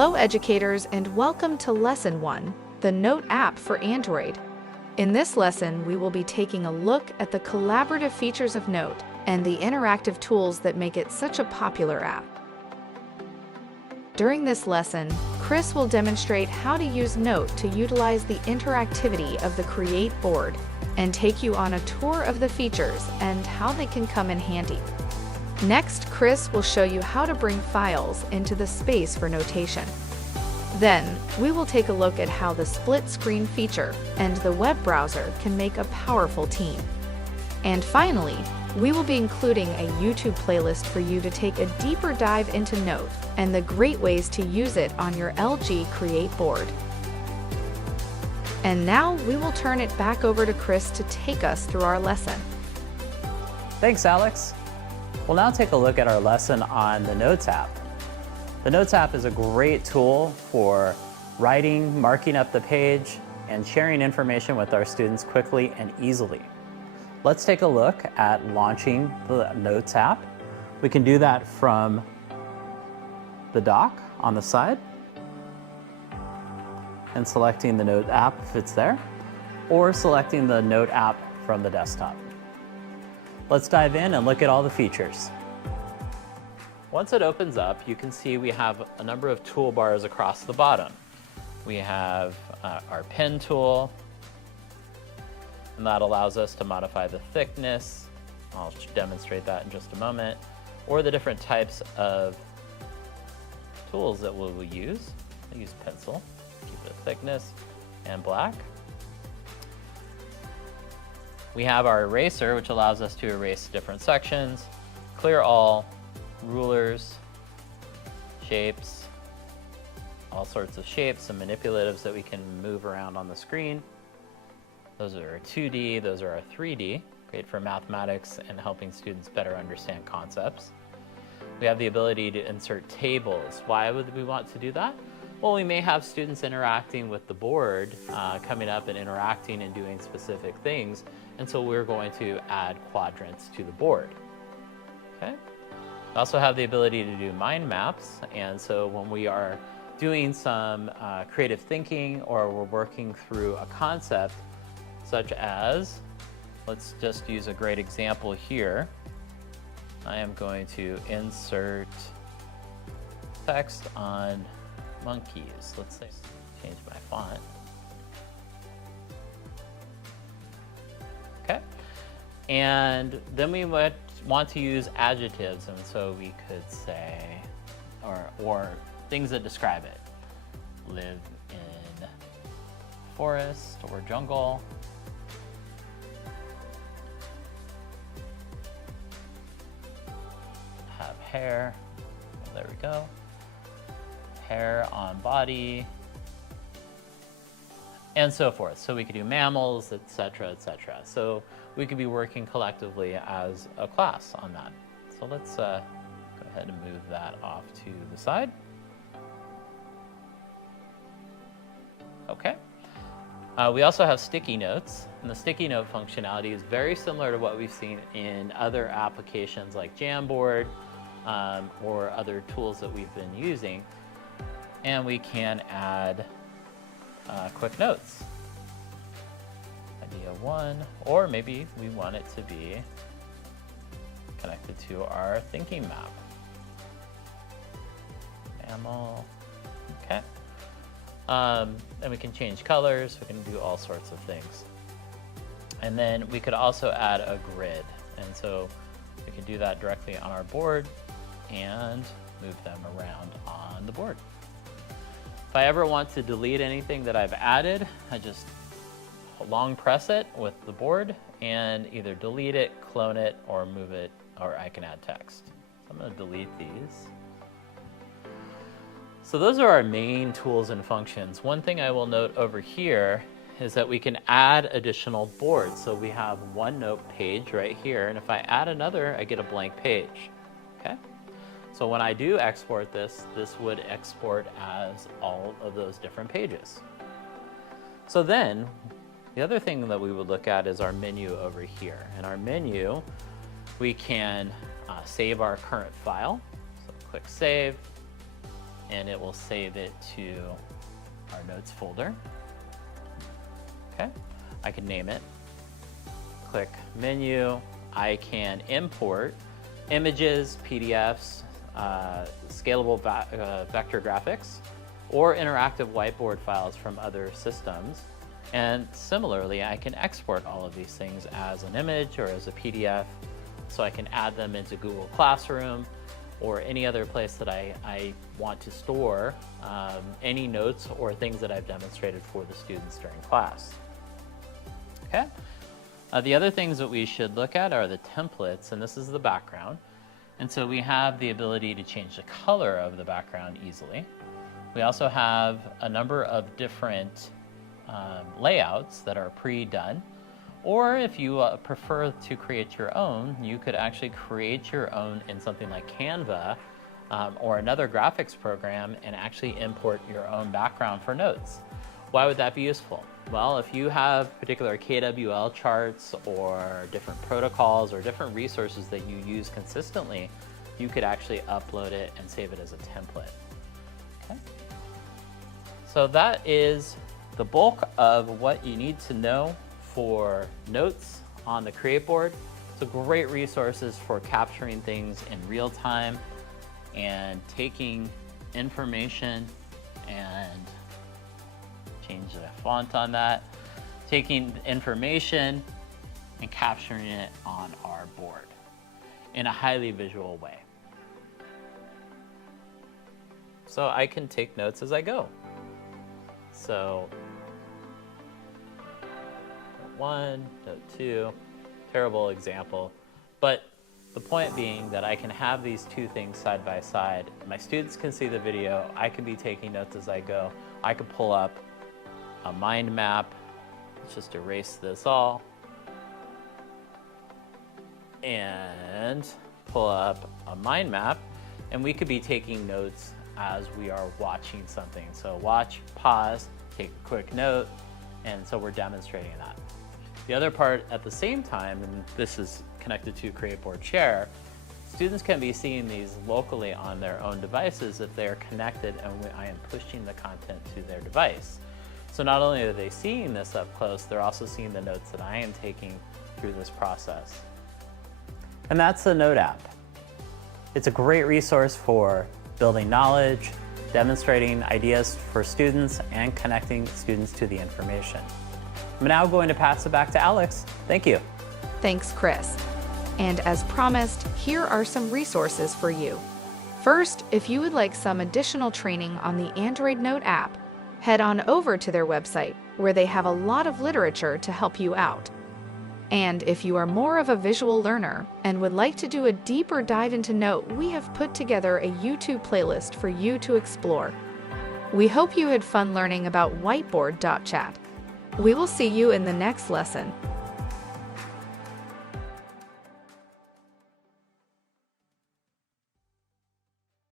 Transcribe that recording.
Hello educators and welcome to Lesson 1, the Note app for Android. In this lesson, we will be taking a look at the collaborative features of Note and the interactive tools that make it such a popular app. During this lesson, Chris will demonstrate how to use Note to utilize the interactivity of the CreateBoard and take you on a tour of the features and how they can come in handy. Next, Chris will show you how to bring files into the space for notation. Then, we will take a look at how the split screen feature and the web browser can make a powerful team. And finally, we will be including a YouTube playlist for you to take a deeper dive into Note and the great ways to use it on your LG CreateBoard. And now we will turn it back over to Chris to take us through our lesson. Thanks, Alex. We'll now take a look at our lesson on the Notes app. The Notes app is a great tool for writing, marking up the page, and sharing information with our students quickly and easily. Let's take a look at launching the Notes app. We can do that from the dock on the side and selecting the Note app if it's there, or selecting the Note app from the desktop. Let's dive in and look at all the features. Once it opens up, you can see we have a number of toolbars across the bottom. We have our pen tool, and that allows us to modify the thickness. I'll demonstrate that in just a moment, or the different types of tools that we will use. I use pencil, keep it thickness and black. We have our eraser, which allows us to erase different sections, clear all, rulers, shapes, all sorts of shapes and manipulatives that we can move around on the screen. Those are our 2D, those are our 3D, great for mathematics and helping students better understand concepts. We have the ability to insert tables. Why would we want to do that? Well, we may have students interacting with the board, coming up and interacting and doing specific things, and so we're going to add quadrants to the board. Okay. We also have the ability to do mind maps, and so when we are doing some creative thinking or we're working through a concept, such as, let's just use a great example here. I am going to insert text on monkeys. Let's say, change my font. Okay. And then we would want to use adjectives, and so we could say, or things that describe it. Live in forest or jungle. Have hair. There we go. Hair on body, and so forth. So we could do mammals, etc., etc. So we could be working collectively as a class on that. So let's go ahead and move that off to the side. Okay. We also have sticky notes, and the sticky note functionality is very similar to what we've seen in other applications like Jamboard or other tools that we've been using. And we can add quick notes. Idea 1, or maybe we want it to be connected to our thinking map. Mammal, okay. And we can change colors, we can do all sorts of things. And then we could also add a grid. And so we can do that directly on our board and move them around on the board. If I ever want to delete anything that I've added, I just long press it with the board and either delete it, clone it, or move it, or I can add text. So I'm going to delete these. So those are our main tools and functions. One thing I will note over here is that we can add additional boards. So we have one note page right here, and if I add another, I get a blank page. Okay? So when I do export this, this would export as all of those different pages. So then, the other thing that we would look at is our menu over here. In our menu, we can save our current file. So click Save, and it will save it to our notes folder. Okay, I can name it. Click menu. I can import images, PDFs, scalable vector graphics, or interactive whiteboard files from other systems. And similarly, I can export all of these things as an image or as a PDF, so I can add them into Google Classroom or any other place that I want to store any notes or things that I've demonstrated for the students during class. Okay. The other things that we should look at are the templates, and this is the background. And so we have the ability to change the color of the background easily. We also have a number of different layouts that are pre-done. Or if you prefer to create your own, you could actually create your own in something like Canva or another graphics program and actually import your own background for notes. Why would that be useful? Well, if you have particular KWL charts or different protocols or different resources that you use consistently, you could actually upload it and save it as a template. Okay. So that is the bulk of what you need to know for notes on the CreateBoard. It's a great resources for capturing things in real time and taking information and change the font on that, taking information and capturing it on our board in a highly visual way. So I can take notes as I go. So note 1, note 2, terrible example, but the point being that I can have these two things side by side. My students can see the video, I can be taking notes as I go. I could pull up a mind map. Let's just erase this all and pull up a mind map, and we could be taking notes as we are watching something. So watch, pause, take a quick note, and so we're demonstrating that. The other part at the same time, and this is connected to CreateBoard Share, students can be seeing these locally on their own devices if they are connected and I am pushing the content to their device. So not only are they seeing this up close, they're also seeing the notes that I am taking through this process. And that's the Note app. It's a great resource for building knowledge, demonstrating ideas for students, and connecting students to the information. I'm now going to pass it back to Alex. Thank you. Thanks, Chris. And as promised, here are some resources for you. First, if you would like some additional training on the Android Note app, head on over to their website, where they have a lot of literature to help you out. And if you are more of a visual learner and would like to do a deeper dive into Note, we have put together a YouTube playlist for you to explore. We hope you had fun learning about whiteboard.chat. We will see you in the next lesson.